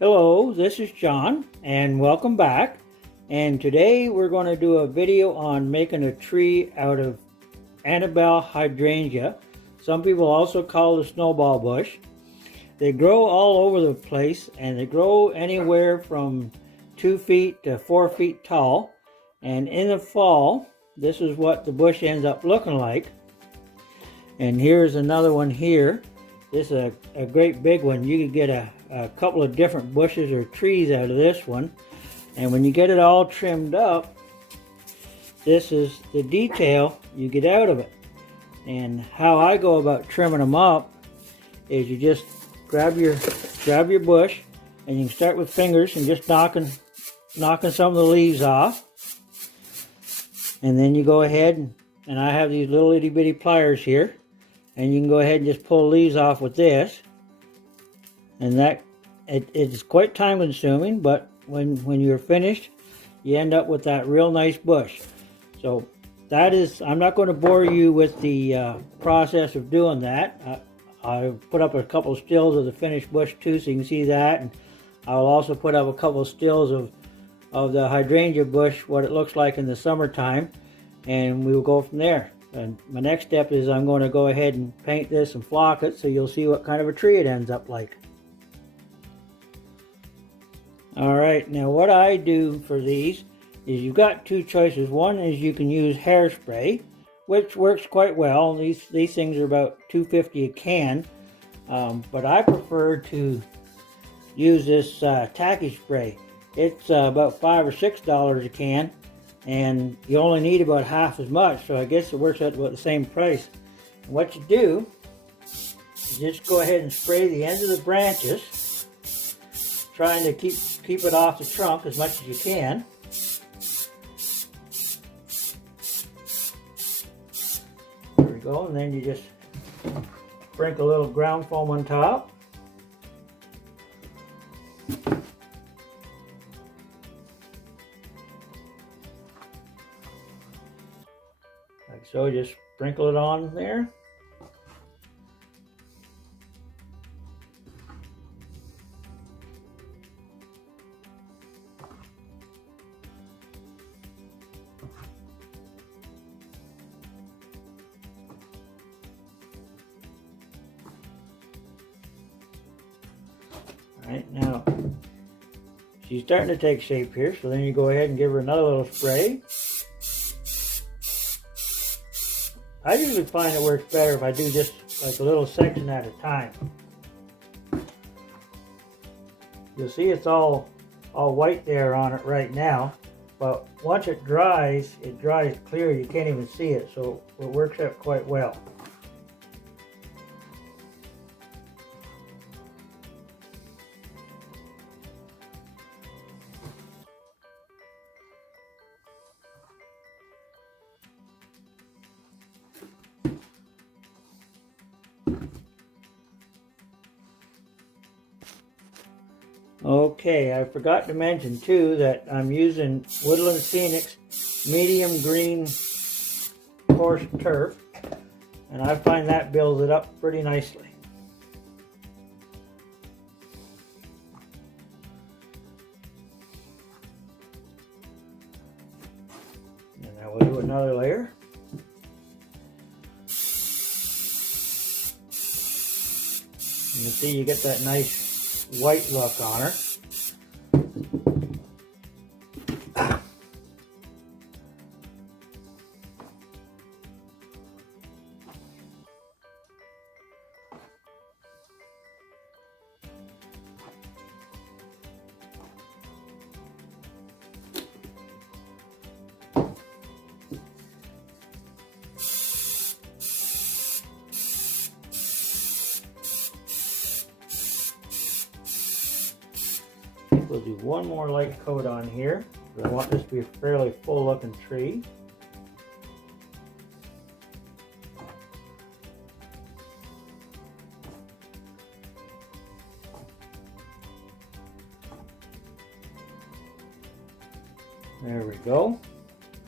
Hello, this is John and welcome back. And today we're going to do a video on making a tree out of Annabelle Hydrangea. Some people also call it a snowball bush. They grow all over the place and they grow anywhere from 2 feet to 4 feet tall. And in the fall, this is what the bush ends up looking like. And here's another one here. This is a great big one. You could get a couple of different bushes or trees out of this one. And when you get it all trimmed up, this is the detail you get out of it. And how I go about trimming them up is you just grab your bush, and you can start with fingers and just knocking some of the leaves off. And then you go ahead and I have these little itty bitty pliers here. And you can go ahead and just pull leaves off with this. And that it's quite time consuming, but when you're finished, you end up with that real nice bush. So that is, I'm not going to bore you with the process of doing that. I put up a couple stills of the finished bush too, so you can see that. And I'll also put up a couple stills of the hydrangea bush, what it looks like in the summertime, and we will go from there. And my next step is I'm going to go ahead and paint this and flock it so you'll see what kind of a tree it ends up like. Alright, now what I do for these is you've got two choices. One is you can use hairspray, which works quite well. These things are about $2.50 a can, but I prefer to use this tacky spray. It's about $5 or $6 a can. And you only need about half as much, so I guess it works out about the same price. And what you do is just go ahead and spray the ends of the branches, trying to keep it off the trunk as much as you can. There we go, and then you just sprinkle a little ground foam on top. Like so, just sprinkle it on there. Alright, now she's starting to take shape here, so then you go ahead and give her another little spray. I usually find it works better if I do just like a little section at a time. You'll see it's all white there on it right now, but once it dries clear. You can't even see it, so it works out quite well. Okay, I forgot to mention too that I'm using Woodland Scenics medium green coarse turf, and I find that builds it up pretty nicely. And now we'll do another layer. You can see you get that nice white look on her. We'll do one more light coat on here. I want this to be a fairly full looking tree. There we go.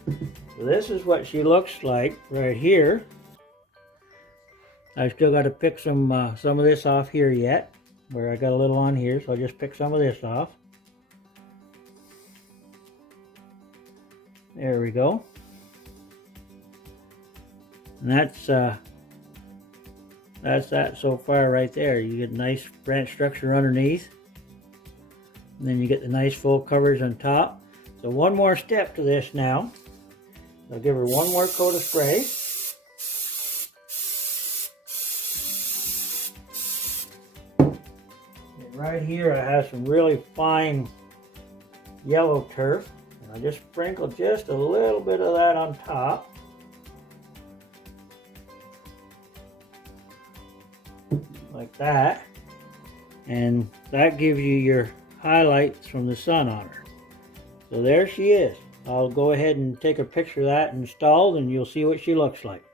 So this is what she looks like right here. I've still got to pick some of this off here yet. where I got a little on here, so I'll just pick some of this off. There we go. And that's that so far right there. You get a nice branch structure underneath. And then you get the nice full coverage on top. So one more step to this now. I'll give her one more coat of spray. And right here I have some really fine yellow turf. And I just sprinkle just a little bit of that on top. Like that. And that gives you your highlights from the sun on her. So there she is. I'll go ahead and take a picture of that installed and you'll see what she looks like.